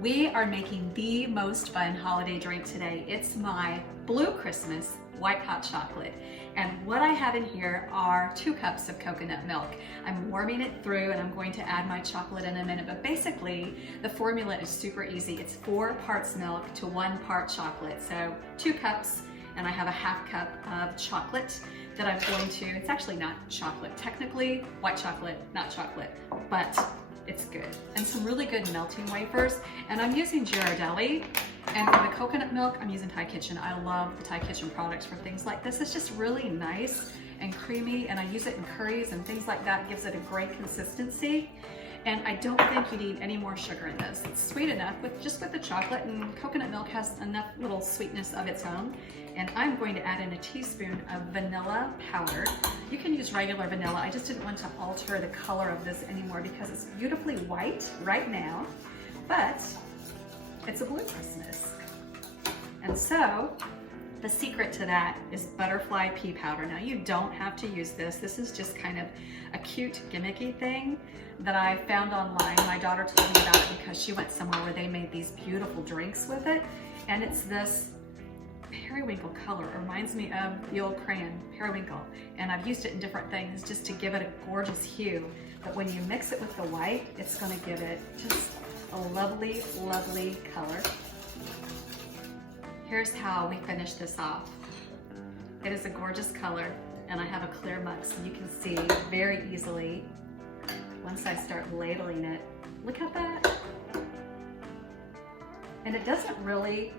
We are making the most fun holiday drink today. It's my Blue Christmas white hot chocolate. And what I have in here are 2 cups of coconut milk. I'm warming it through and I'm going to add my chocolate in a minute, but basically the formula is super easy. It's 4 parts milk to 1 part chocolate. So 2 cups, and I have a ½ cup of chocolate that I'm going to, it's actually not chocolate, technically white chocolate, not chocolate, but it's good. And some really good melting wafers. And I'm using Ghirardelli. And for the coconut milk, I'm using TaylorKitchen. I love the TaylorKitchen products for things like this. It's just really nice and creamy, and I use it in curries and things like that. It gives it a great consistency. And I don't think you need any more sugar in this. It's sweet enough just with the chocolate, and coconut milk has enough little sweetness of its own. And I'm going to add in a teaspoon of vanilla powder. You can use regular vanilla. I just didn't want to alter the color of this anymore because it's beautifully white right now, but it's a Blue Christmas. And so the secret to that is Butterfly Pea Powder. Now you don't have to use this. This is just kind of a cute gimmicky thing that I found online. My daughter told me about it because she went somewhere where they made these beautiful drinks with it. And it's this periwinkle color. It reminds me of the old crayon, periwinkle. And I've used it in different things just to give it a gorgeous hue. But when you mix it with the white, it's gonna give it just a lovely, lovely color. Here's how we finish this off. It is a gorgeous color, and I have a clear mug so you can see very easily once I start ladling it. Look at that. And it doesn't really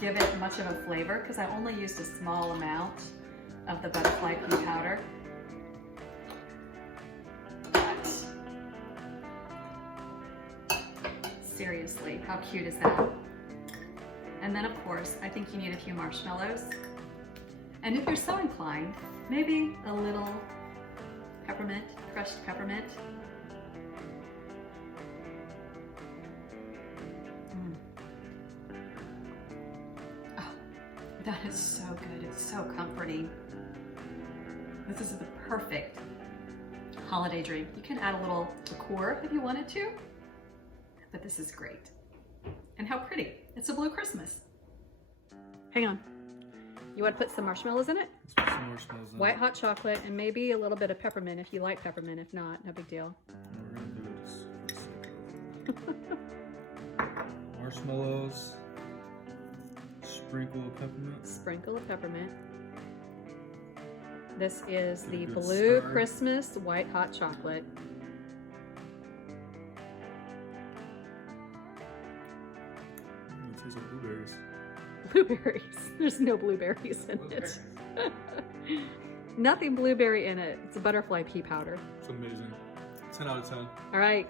give it much of a flavor because I only used a small amount of the Butterfly Pea Powder. Seriously, how cute is that? And then of course, I think you need a few marshmallows. And if you're so inclined, maybe a little peppermint, crushed peppermint. Oh, that is so good, it's so comforting. This is the perfect holiday drink. You can add a little liqueur if you wanted to, but this is great. And how pretty. It's a Blue Christmas. Hang on. You want to put some marshmallows in it? Let's put some marshmallows in. White hot chocolate and maybe a little bit of peppermint if you like peppermint. If not, no big deal. We're gonna do this for the sake of marshmallows. Sprinkle of peppermint. Sprinkle of peppermint. This is Get a the good Blue start. Christmas white hot chocolate. It tastes like blueberries. Blueberries. There's no blueberries in it. Nothing blueberry in it. It's a Butterfly Pea Powder. It's amazing. 10 out of 10. All right.